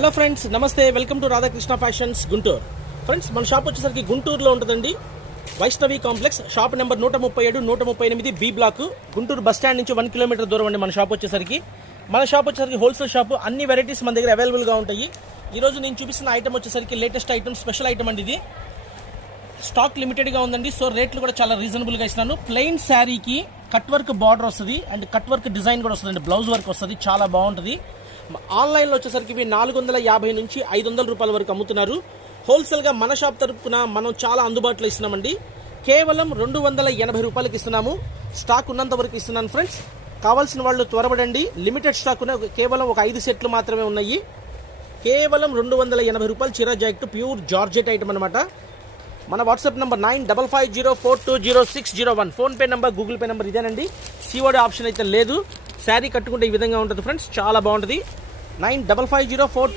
Hello friends, నమస్తే. Welcome to Radhakrishna fashions Guntur. Friends, మన shop వచ్చేసరికి గుంటూరులో ఉంటుందండి. Vaishnavi complex, shop number 137, 138 B block, Guntur bus stand నుంచి 1 కిలోమీటర్ దూరం అండి మన షాప్ వచ్చేసరికి. Wholesale shop. అన్ని వెరైటీస్ మన దగ్గర అవైలబుల్గా ఉంటాయి. ఈరోజు నేను చూపిస్తున్న ఐటమ్ వచ్చేసరికి లేటెస్ట్ ఐటమ్, స్పెషల్ ఐటమ్ అండి. ఇది స్టాక్ లిమిటెడ్గా ఉందండి. సో రేట్లు కూడా చాలా రీజనబుల్గా ఇస్తున్నాను. ప్లెయిన్ శారీకి కట్ వర్క్ బార్డర్ వస్తుంది అండ్ కట్ వర్క్ డిజైన్ కూడా వస్తుంది, బ్లౌజ్ వర్క్ వస్తుంది. చాలా బాగుంటుంది. ఆన్లైన్లో వచ్చేసరికి 450 నుంచి 500 రూపాయల వరకు అమ్ముతున్నారు. హోల్సేల్గా మన షాప్ తరపున మనం చాలా అందుబాటులో ఇస్తున్నామండి. కేవలం 280 రూపాయలకి ఇస్తున్నాము. స్టాక్ ఉన్నంత వరకు ఇస్తున్నాను ఫ్రెండ్స్. కావాల్సిన వాళ్ళు త్వరపడండి. లిమిటెడ్ స్టాక్ కేవలం ఒక 5 సెట్లు మాత్రమే ఉన్నాయి. కేవలం 280 రూపాయలు. చీరా జాకెట్ ప్యూర్ జార్జెట్ ఐటమ్ అనమాట. మన WhatsApp number 9550420601. PhonePe number, Google pay number ఇదేనండి. సిఓడి ఆప్షన్ అయితే లేదు. శారీ కట్టుకుంటే ఈ విధంగా ఉంటుంది ఫ్రెండ్స్, చాలా బాగుంటుంది. 955042